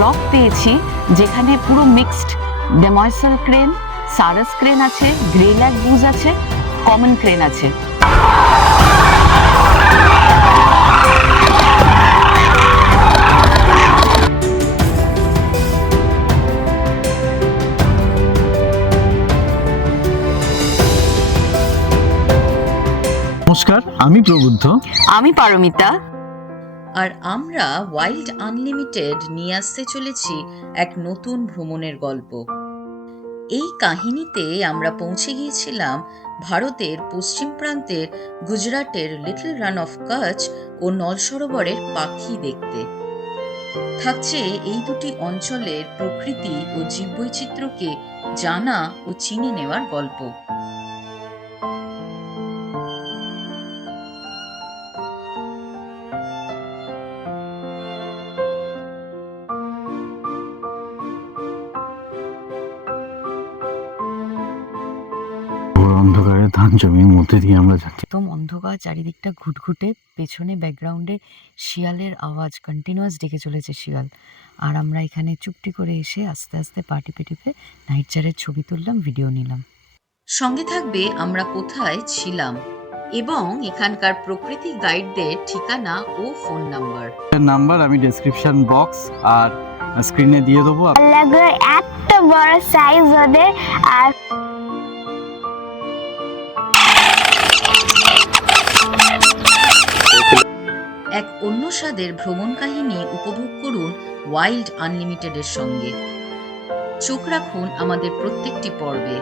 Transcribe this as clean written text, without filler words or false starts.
Flock পেয়েছি যেখানে পুরো মিক্সড ডেময়সেল ক্রেন, সারাস ক্রেন আছে, গ্রেল্যাক বুজ আছে, কমন ক্রেন আছে। নমস্কার, আমি প্রবুদ্ধ। আমি পারমিতা। আর আমরা ওয়াইল্ড আনলিমিটেড নিয়ে আসতে চলেছি এক নতুন ভ্রমণের গল্প। এই কাহিনীতে আমরা পৌঁছে গিয়েছিলাম ভারতের পশ্চিম প্রান্তের গুজরাটের লিটল রান অফ কচ্ছ ও নল সরোবরের পাখি দেখতে। থাকছে এই দুটি অঞ্চলের প্রকৃতি ও জীববৈচিত্র্যকে জানা ও চিনে নেওয়ার গল্প। অন্ধকারে ধান জমির মধ্যে দিয়ে আমরা যাচ্ছি। একদম অন্ধকার, চারিদিকটা ঘুটঘুটে, পেছনে ব্যাকগ্রাউন্ডে শিয়ালের আওয়াজ কন্টিনিউয়াস ডেকে চলেছে শিয়াল। আর আমরা এখানে চুপটি করে এসে আস্তে আস্তে পা টিপে টিপে নাইট চারের ছবি তুললাম, ভিডিও নিলাম। সঙ্গে থাকবে আমরা কোথায় ছিলাম এবং এখানকার প্রকৃতি গাইডদের ঠিকানা ও ফোন নাম্বার আমি ডেসক্রিপশন বক্স আর স্ক্রিনে দিয়ে দেবো। এত বড় সাইজ ওদের। আর এক অন্য স্বাদের ভ্রমণ কাহিনী উপভোগ করুন ওয়াইল্ড আনলিমিটেডের সঙ্গে। চোখ রাখুন আমাদের প্রত্যেকটি পর্বে।